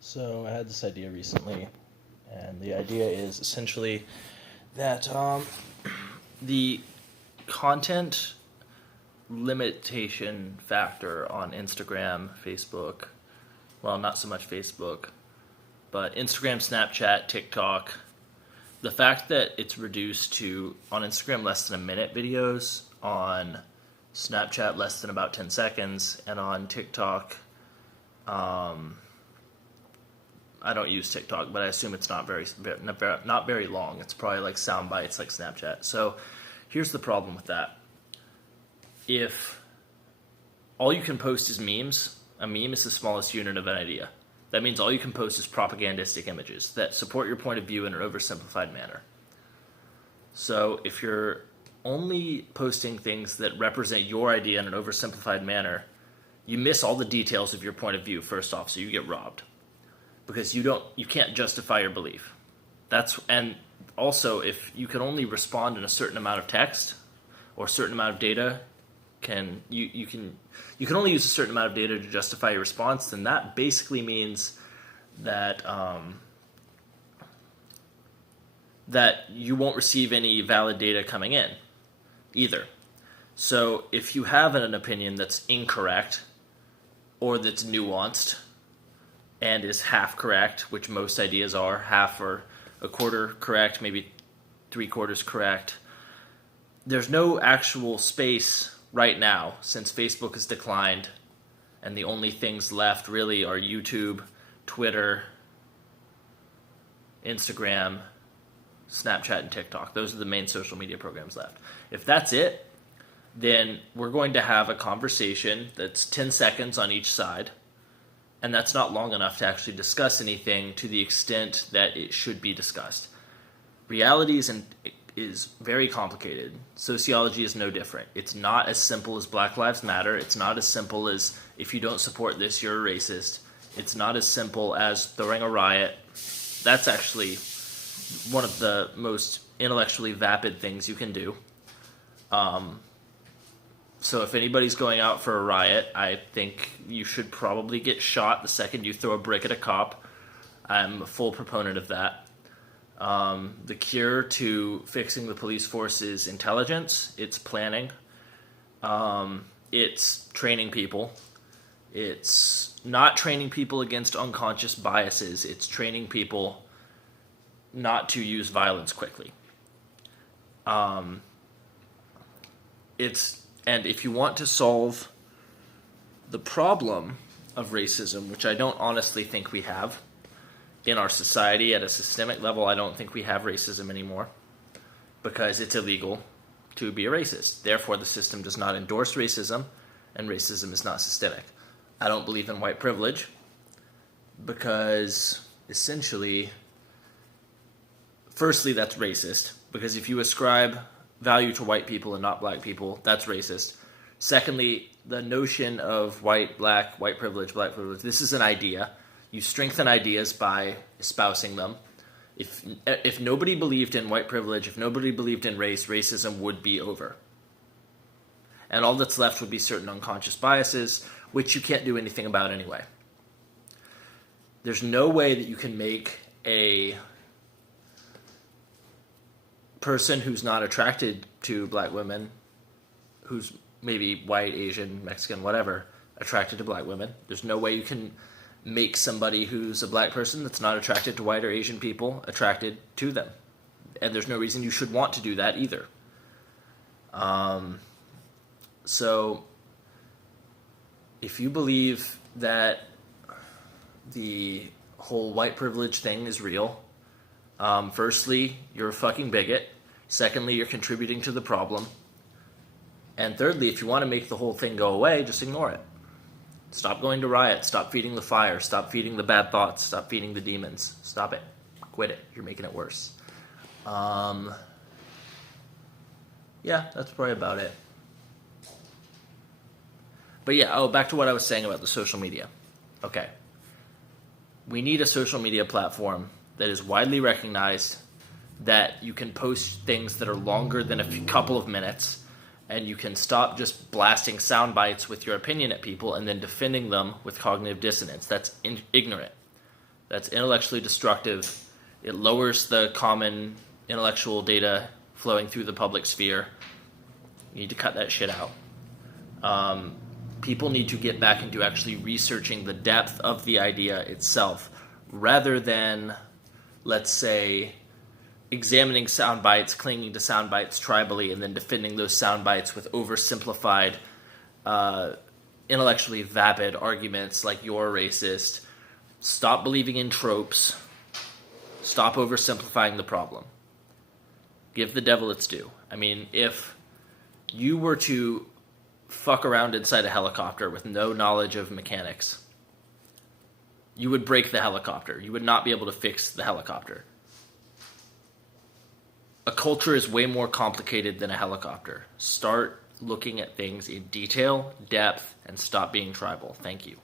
So I had this idea recently, and the idea is essentially that the content limitation factor on Instagram, Facebook, well, not so much Facebook, but Instagram, Snapchat, TikTok, the fact that it's reduced to, on Instagram, less than a minute videos, on Snapchat, less than about 10 seconds, and on TikTok, I don't use TikTok, but I assume it's not very long. It's probably like sound bites like Snapchat. So here's the problem with that. If all you can post is memes, a meme is the smallest unit of an idea. That means all you can post is propagandistic images that support your point of view in an oversimplified manner. So if you're only posting things that represent your idea in an oversimplified manner, you miss all the details of your point of view, first off, so you get robbed. Because you can't justify your belief. And also, if you can only respond in a certain amount of text or a certain amount of data, you can only use a certain amount of data to justify your response, then that basically means that that you won't receive any valid data coming in either. So if you have an opinion that's incorrect or that's nuanced and is half correct, which most ideas are, half or a quarter correct, maybe 3/4 correct, there's no actual space right now, since Facebook has declined, and the only things left really are YouTube, Twitter, Instagram, Snapchat, and TikTok. Those are the main social media programs left. If that's it, then we're going to have a conversation that's 10 seconds on each side, and that's not long enough to actually discuss anything to the extent that it should be discussed. Reality is very complicated. Sociology is no different. It's not as simple as Black Lives Matter. It's not as simple as if you don't support this, you're a racist. It's not as simple as throwing a riot. That's actually one of the most intellectually vapid things you can do. So if anybody's going out for a riot, I think you should probably get shot the second you throw a brick at a cop. I'm a full proponent of that. The cure to fixing the police force is intelligence. It's planning. It's training people. It's not training people against unconscious biases. It's training people not to use violence quickly. And if you want to solve the problem of racism, which I don't honestly think we have in our society at a systemic level, I don't think we have racism anymore because it's illegal to be a racist. Therefore, the system does not endorse racism, and racism is not systemic. I don't believe in white privilege because essentially, firstly, that's racist, because if you ascribe value to white people and not black people, that's racist. Secondly, the notion of white, black privilege, this is an idea. You strengthen ideas by espousing them. If nobody believed in white privilege, if nobody believed in race, racism would be over. And all that's left would be certain unconscious biases, which you can't do anything about anyway. There's no way that you can make a person who's not attracted to black women, who's maybe white, Asian, Mexican, whatever, attracted to black women. There's no way you can make somebody who's a black person that's not attracted to white or Asian people attracted to them. And there's no reason you should want to do that either. So if you believe that the whole white privilege thing is real, firstly, you're a fucking bigot. Secondly, you're contributing to the problem. And thirdly, if you want to make the whole thing go away, just ignore it. Stop going to riots. Stop feeding the fire. Stop feeding the bad thoughts. Stop feeding the demons. Stop it. Quit it. You're making it worse. Yeah, that's probably about it. But yeah, back to what I was saying about the social media. Okay. We need a social media platform that is widely recognized, that you can post things that are longer than a couple of minutes, and you can stop just blasting sound bites with your opinion at people and then defending them with cognitive dissonance. That's ignorant. That's intellectually destructive. It lowers the common intellectual data flowing through the public sphere. You need to cut that shit out. People need to get back into actually researching the depth of the idea itself, rather than, let's say, examining sound bites, clinging to sound bites tribally, and then defending those sound bites with oversimplified, intellectually vapid arguments like you're racist. Stop believing in tropes. Stop oversimplifying the problem. Give the devil its due. I mean, if you were to fuck around inside a helicopter with no knowledge of mechanics, you would break the helicopter. You would not be able to fix the helicopter. A culture is way more complicated than a helicopter. Start looking at things in detail, depth, and stop being tribal. Thank you.